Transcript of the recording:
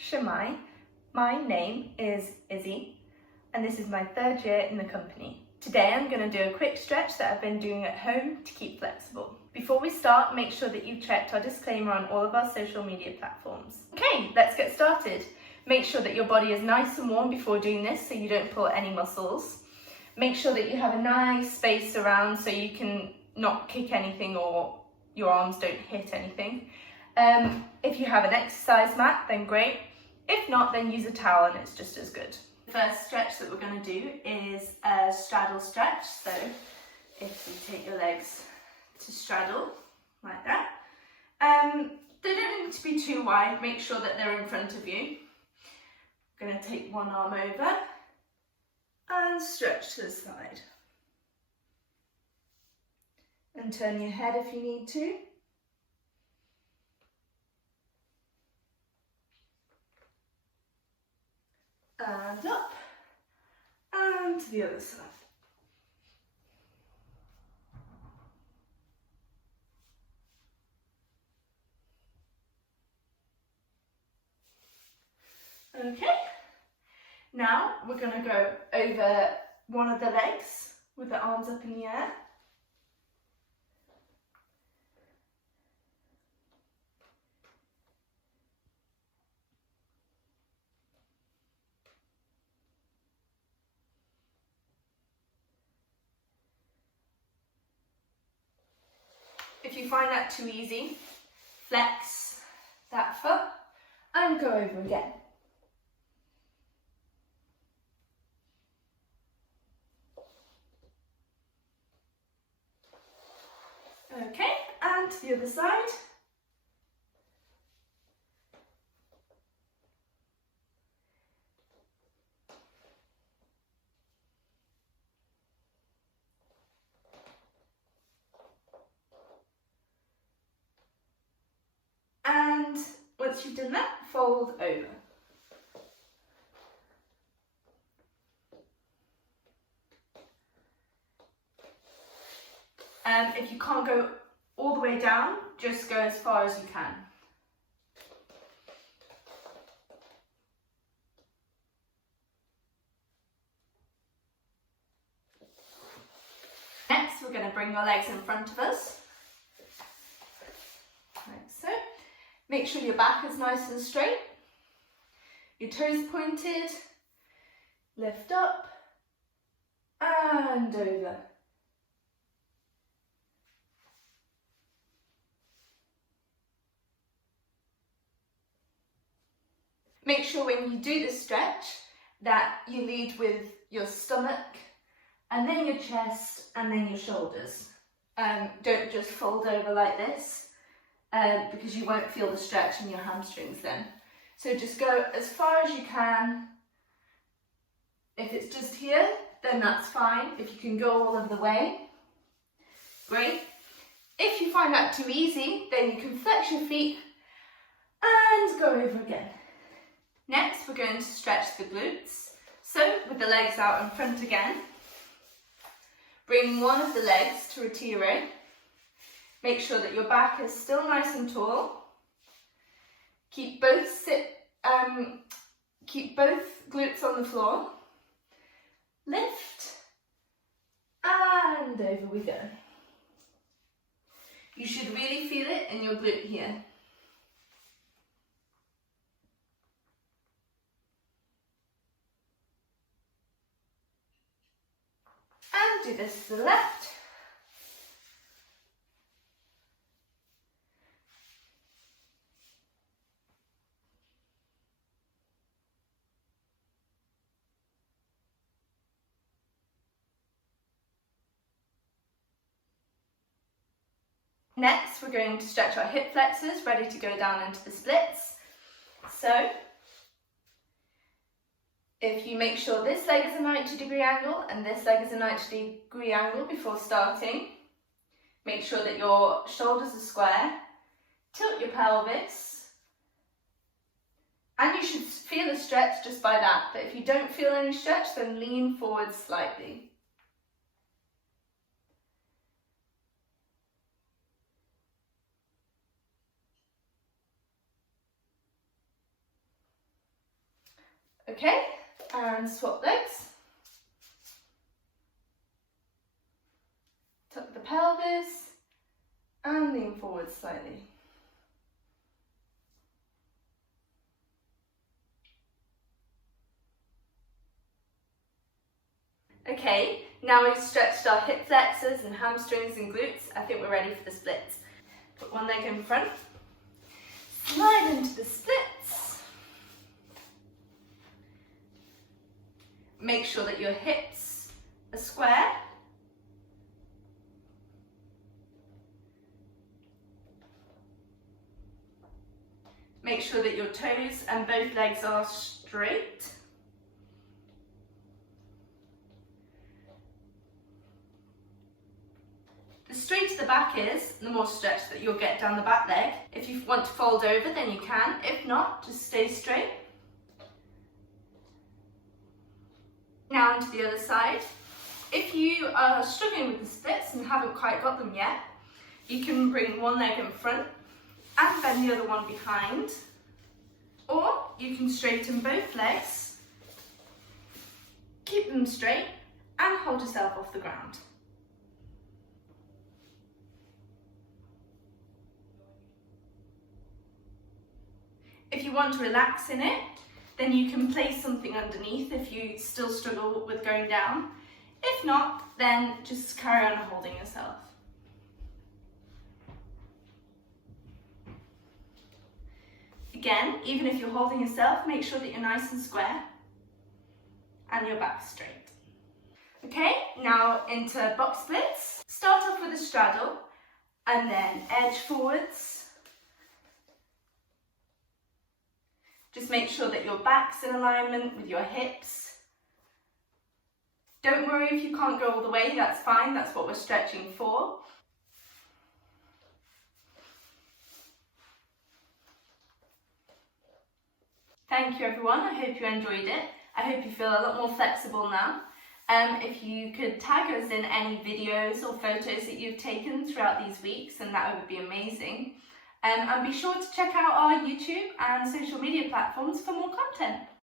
Shemai. My name is Izzy and this is my 3rd year in the company. Today I'm going to do a quick stretch that I've been doing at home to keep flexible. Before we start, make sure that you've checked our disclaimer on all of our social media platforms. Okay, let's get started. Make sure that your body is nice and warm before doing this so you don't pull any muscles. Make sure that you have a nice space around so you can not kick anything or your arms don't hit anything. If you have an exercise mat, then great. If not, then use a towel and it's just as good. The first stretch that we're going to do is a straddle stretch. So if you take your legs to straddle, like that. They don't need to be too wide, make sure that they're in front of you. I'm going to take one arm over and stretch to the side. And turn your head if you need to. And up, and to the other side. Okay, now we're going to go over one of the legs with the arms up in the air. If you find that too easy, flex that foot and go over again. Okay, and to the other side. And once you've done that, fold over. If you can't go all the way down, just go as far as you can. Next, we're going to bring your legs in front of us, like so. Make sure your back is nice and straight, your toes pointed, lift up and over. Make sure when you do the stretch that you lead with your stomach and then your chest and then your shoulders. Don't just fold over like this because you won't feel the stretch in your hamstrings then. So just go as far as you can. If it's just here, then that's fine. If you can go all of the way, great. If you find that too easy, then you can flex your feet and go over again. Next, we're going to stretch the glutes. So, with the legs out in front again, bring one of the legs to a tiro. Make sure that your back is still nice and tall. Keep both glutes on the floor. Lift, and over we go. You should really feel it in your glute here. And do this to the left. Next, we're going to stretch our hip flexors, ready to go down into the splits. So, if you make sure this leg is a 90-degree angle and this leg is a 90-degree angle before starting, make sure that your shoulders are square, tilt your pelvis, and you should feel a stretch just by that. But if you don't feel any stretch, then lean forward slightly. Okay, and swap legs. Tuck the pelvis and lean forward slightly. Okay, now we've stretched our hip flexors and hamstrings and glutes, I think we're ready for the splits. Put one leg in front, slide into the splits. Make sure that your hips are square. Make sure that your toes and both legs are straight. The straighter the back is, the more stretch that you'll get down the back leg. If you want to fold over, then you can. If not, just stay straight. Now onto the other side. If you are struggling with the splits and haven't quite got them yet, you can bring one leg in front and bend the other one behind. Or you can straighten both legs, keep them straight, and hold yourself off the ground. If you want to relax in it, then you can place something underneath if you still struggle with going down. If not, then just carry on holding yourself. Again, even if you're holding yourself, make sure that you're nice and square and your back straight. Okay, now into box splits. Start off with a straddle and then edge forwards. Just make sure that your back's in alignment with your hips. Don't worry if you can't go all the way, that's fine, that's what we're stretching for. Thank you everyone, I hope you enjoyed it. I hope you feel a lot more flexible now. If you could tag us in any videos or photos that you've taken throughout these weeks, then that would be amazing. And be sure to check out our YouTube and social media platforms for more content.